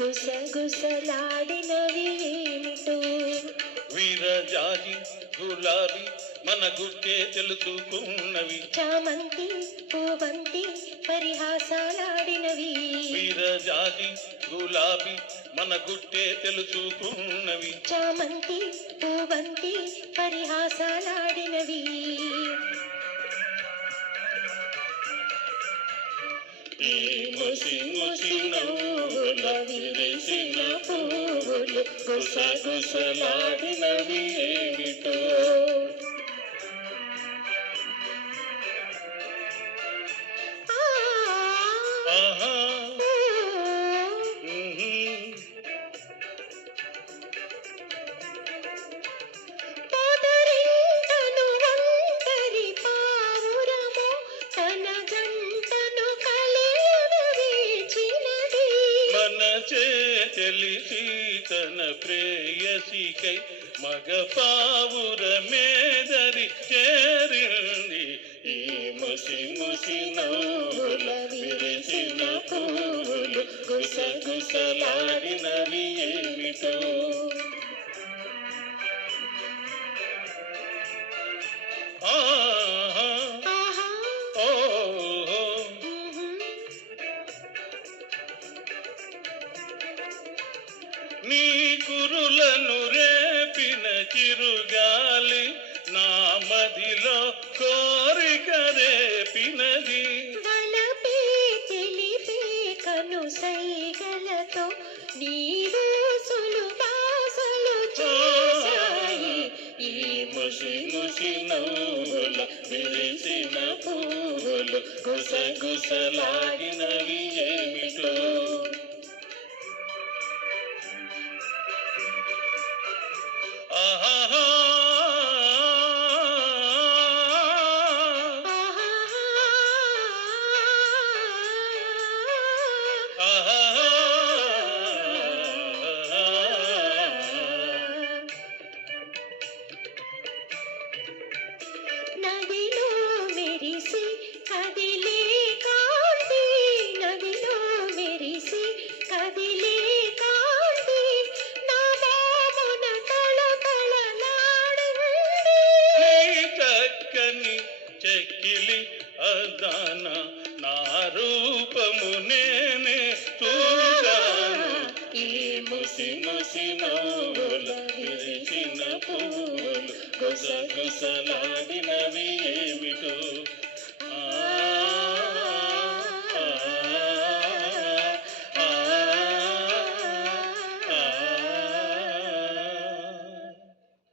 గుసగుసలాడినవి ఏమిటో వీరజాజి గులాబీ మన గుట్టే తెలుసుకున్నవి. చామంతి పూవంతి పరిహాసాలాడినవి. వీరజాజి గులాబీ మన గుట్టే తెలుసుకున్నవి. చామంతి పూవంతి పరిహాసాలాడినవి. ఈ ముసి ముసి నవ్వుల విరిసిన పువ్వులు గుసగుసలాడినవి చే తెలిసి తన ప్రేయసికై మగ పావుర మేదరి చేరింది ఈ ముసి ముసి నవ్వుల విరిసిన పువ్వులు గుసగుసలాడినవి ఏమిటో నీ కురులను రేపిన చిరుగాలి నా మదిలో కోరిక రేపినది. వలపే తెలిపే కను సైగలతో నీరు సులుబాసలు చేశాయి. ఈ ముసి ముసి నవ్వుల విరిసిన పువ్వులు గుసగుసలాడినవి. ఏమిటో Uh-huh. అదాన నా రూపము నేనే ఈ ముసి ముసి నవ్వుల విరిచిన పువ్వులు గుసగుసలాడినవి ఏమిటో